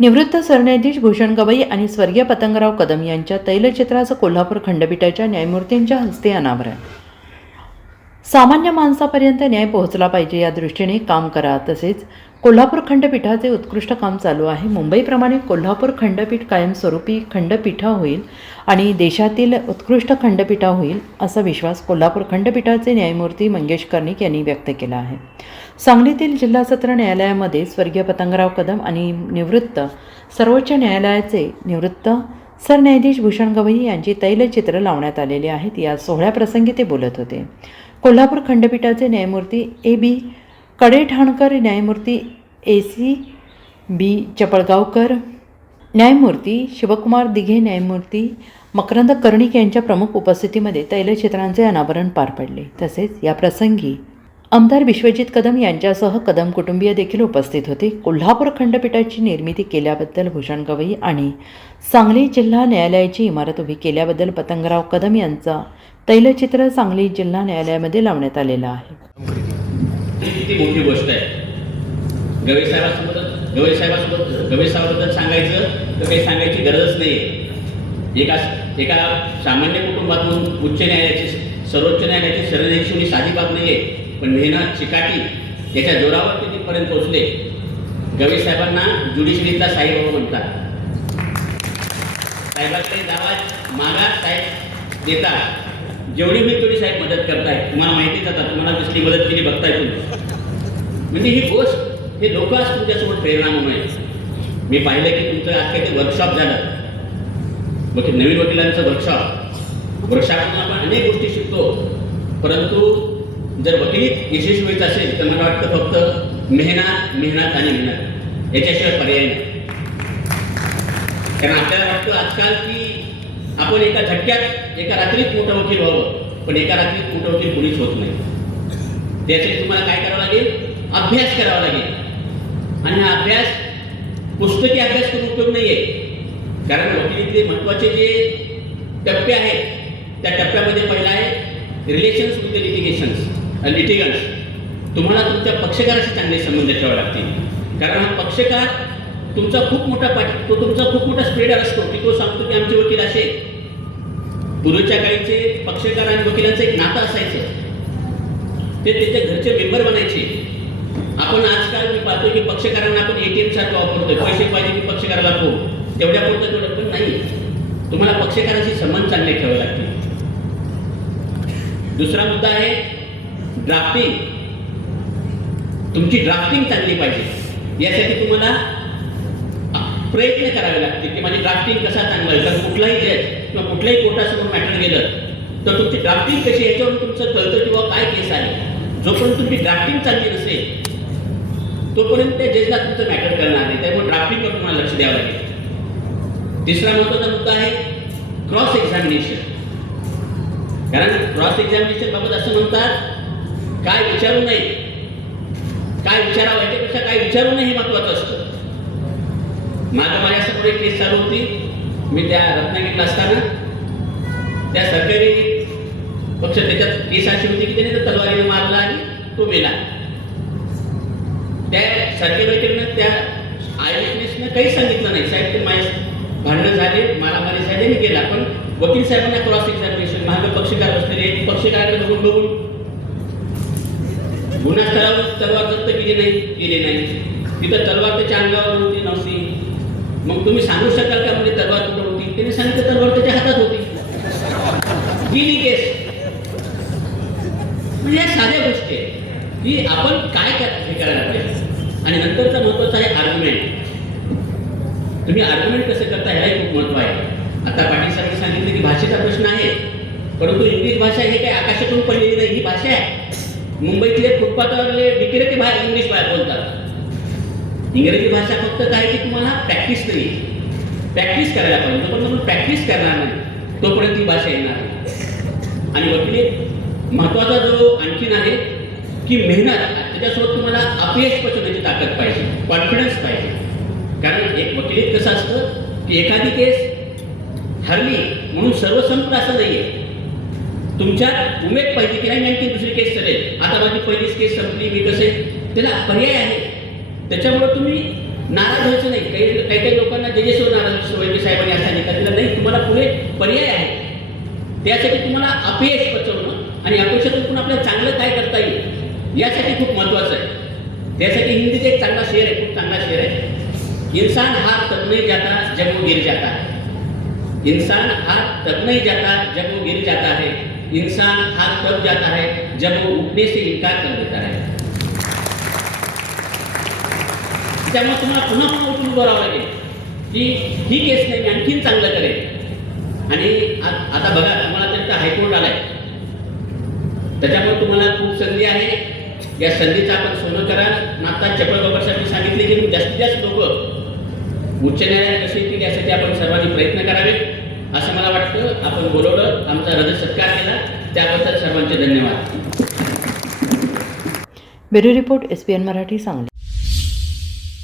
निवृत्त सरन्यायाधीश भूषण गवई आणि स्वर्गीय पतंगराव कदम यांच्या तैलचित्राचं कोल्हापूर खंडपीठाच्या न्यायमूर्तींच्या हस्ते अनावरण. सामान्य माणसापर्यंत न्याय पोहोचला पाहिजे या दृष्टीने काम करा. तसेच कोल्हापूर खंडपीठाचे उत्कृष्ट काम चालू आहे. मुंबईप्रमाणे कोल्हापूर खंडपीठ कायमस्वरूपी खंडपीठा होईल आणि देशातील उत्कृष्ट खंडपीठा होईल असा विश्वास कोल्हापूर खंडपीठाचे न्यायमूर्ती मंगेश कर्णिक यांनी व्यक्त केला आहे. सांगलीतील जिल्हा सत्र न्यायालयामध्ये स्वर्गीय पतंगराव कदम आणि निवृत्त सर्वोच्च न्यायालयाचे निवृत्त सरन्यायाधीश भूषण गवई यांची तैलचित्र लावण्यात आलेली आहेत. या सोहळ्याप्रसंगी ते बोलत होते. कोल्हापूर खंडपीठाचे न्यायमूर्ती A.B. कडेठाणकर, न्यायमूर्ती A.C. B. चपळगावकर, न्यायमूर्ती शिवकुमार दिघे, न्यायमूर्ती मकरंद कर्णिक यांच्या प्रमुख उपस्थितीमध्ये तैलचित्रांचे अनावरण पार पडले. तसेच या प्रसंगी आमदार विश्वजित कदम यांच्यासह कदम कुटुंबीय देखील उपस्थित होते. कोल्हापूर खंडपीठाची निर्मिती केल्याबद्दल भूषण गवई आणि सांगली जिल्हा न्यायालयाची इमारत उभी केल्याबद्दल पतंगराव कदम यांचा तैलचित्र सांगली जिल्हा न्यायालयामध्ये लावण्यात आलेलं आहे. किती मोठी गोष्ट आहे. गवई साहेबाबद्दल सांगायचं तर काही सांगायची गरजच नाही आहे. एका सामान्य कुटुंबातून उच्च न्यायालयाची सर्वोच्च न्यायालयाची सरन्यायाधीश होणे साधी बाब नाही आहे. पण मेहनत चिकाटी याच्या जोरावर ते तिथपर्यंत पोहोचले. गवई साहेबांना ज्युडिशरीतला साईबाबा म्हणतात. साहेबांकडे जावा, मागा, साहेब देतात. जेवढी मी तेवढी साहेब मदत करताय. तुम्हाला माहितीच आता, तुम्हाला कसली मदत केली बघताय तुम्ही. म्हणजे ही गोष्ट हे लोक आज तुमच्यासोबत प्रेरणा म्हणून आहे. मी पाहिलं की तुमचं आज काही वर्कशॉप झालं. मग नवीन वकिलांचं वर्कशॉपमधून आपण अनेक गोष्टी शिकतो. परंतु जर वकिलीत यशस्वी व्हायचं असेल तर मला वाटतं फक्त मेहनत आणि मेहनत याच्याशिवाय पर्याय नाही. कारण आपल्याला वाटतं आजकाल की आपण एका झटक्यात एका रात्रीत मोठा वकील व्हावं, पण एका रात्रीत मोठा वकील कोणीच होत नाही. त्यासाठी तुम्हाला काय करावं लागेल? अभ्यास करावा लागेल. आणि हा अभ्यास पुस्तकी अभ्यास करून उपयोग नाही आहे. कारण वकिलीतले महत्त्वाचे जे टप्पे आहेत त्या टप्प्यामध्ये पहिला आहे रिलेशन्स विथ द लिटिगंट्स. तुम्हाला तुमच्या पक्षकाराशी चांगले संबंध ठेवावे लागतील. कारण हा पक्षकार तुमचा खूप मोठा स्प्रेडर असतो की तो सांगतो की आमचे वकील असे. पूर्वीच्या काळीचे पक्षकार आणि वकिलांचं एक नातं असायचं. ते त्याच्या घरचे मेंबर बनायचे. आपण आजकाल मी पाहतो की पक्षकारांना आपण ATM सारखं वापरतोय. पैसे पाहिजे की पक्षकाराला फोन तेवढ्या पण नाही. तुम्हाला पक्षकाराशी संबंध चांगले ठेवावे लागतील. दुसरा मुद्दा आहे ड्राफ्टिंग. तुमची ड्राफ्टिंग चांगली पाहिजे. यासाठी तुम्हाला प्रयत्न करावे लागतील की माझी ड्राफ्टिंग कसा चांगला आहे. कारण कुठलाही जज किंवा कुठल्याही कोर्टासमोर मॅटर गेलं तर तुमची ड्राफ्टिंग कशी याच्यावर तुमचं कळतं किंवा काय केस आहे. जोपर्यंत तुमची ड्राफ्टिंग चांगली नसेल तोपर्यंत त्या जजला तुमचं मॅटर करणार नाही. त्यामुळे ड्राफ्टिंगवर तुम्हाला लक्ष द्यावं लागेल. तिसरा महत्त्वाचा मुद्दा आहे क्रॉस एक्झामिनेशन. कारण क्रॉस एक्झामिनेशन बाबत असं म्हणतात काय विचारू नये, काय विचारावं याच्यापेक्षा काय विचारू नये हे महत्त्वाचं असतं. माझ्यासमोर एक केस चालू होती. मी त्या रत्नागिरीला असताना त्या सरकारी पक्ष त्याच्यात केस अशी होती की त्याने तलवारीनं मारला आणि तो मेला. त्या सरकारी वकिलांना त्या आयविटनेसनं काही सांगितलं नाही. साहेब ते माझ्या भांडणं झाले, मारामारी झाली, मी गेला. पण वकील साहेबांना क्रॉस एक्झामिनेशन मागे पक्षकार बसलेले पक्षकाराकडे बघून गुन्हा स्थळावर तलवार जप्त केली नाही. तिथं तलवार त्याच्या अंगावर नव्हती. मग तुम्ही सांगू शकाल का म्हणजे तलवार कुठं होती? त्याने सांगितलं तलवार त्याच्या हातात होती. गेली केस. म्हणजे या साध्या गोष्टी आहेत की आपण काय हे करायला पाहिजे. आणि नंतरचा महत्त्वाचा आहे आर्ग्युमेंट. तुम्ही आर्ग्युमेंट कसं करता ह्यालाही खूप महत्त्व आहे. आता पाटील साहेबांनी सांगितलं की भाषेचा प्रश्न आहे. परंतु इंग्लिश भाषा ही काही आकाशातून पडलेली नाही. ही भाषा आहे. मुंबईतले फुटपाथवरले विक्रेते इंग्लिश बोलतात. इंग्रजी भाषा फक्त काय की तुम्हाला प्रॅक्टिस नाही. प्रॅक्टिस करायला पाहिजे. जोपर्यंत तुम्ही प्रॅक्टिस करणार नाही तोपर्यंत ही भाषा येणार नाही. आणि वकिलीत महत्त्वाचा जो आणखीन आहे की मेहनत. त्याच्यासोबत तुम्हाला अपयश पचवण्याची ताकद पाहिजे, कॉन्फिडन्स पाहिजे. कारण एक वकिलीत कसं असतं की एखादी केस हरली म्हणून सर्व संपलं असं नाही आहे. तुमच्यात उमेद पाहिजे की नाही आणखी दुसरी केस चालेल. आता माझी पहिलीच केस संपली, मी कसे त्याला पर्याय आहे. त्याच्यामुळे तुम्ही नाराज व्हायचं नाही. काही काही लोकांना जजेसवर नाराज सोयके साहेबांनी असं सांगितलं तिला नाही, तुम्हाला पुढे पर्याय आहे. त्यासाठी तुम्हाला अपयश पचवणं आणि अपयशातून पण आपल्याला चांगलं काय करता येईल यासाठी खूप महत्त्वाचं आहे. त्यासाठी हिंदीत एक चांगला शेर आहे, खूप चांगला शेर आहे. इंसान हार तब नहीं जाता जब वो गिर जाता है. इंसान हार तब नहीं जाता जब वो गिर जाता है. इंसान हार तब जाता है जब वो उठने से इनकार कर देता है. त्यामुळे तुम्हाला पुन्हा पुन्हा उठून उभं राहावं लागेल की ही केस नाही, मी आणखीन चांगलं करेन. आणि आता बघा, तुम्हाला त्यांचा हायकोर्ट आलाय, त्याच्यामुळे तुम्हाला खूप संधी आहे. या संधीचं आपण सोनं करा. आता चपळ बाबांसाठी सांगितले की जास्तीत जास्त लोक उच्च न्यायालयात कसे येतील यासाठी आपण सर्वांनी प्रयत्न करावे असं मला वाटतं. आपण बोलवलं, आमचा हृदय सत्कार केला, त्याबद्दल सर्वांचे धन्यवाद. Bureau report SBN Marathi, Sangli.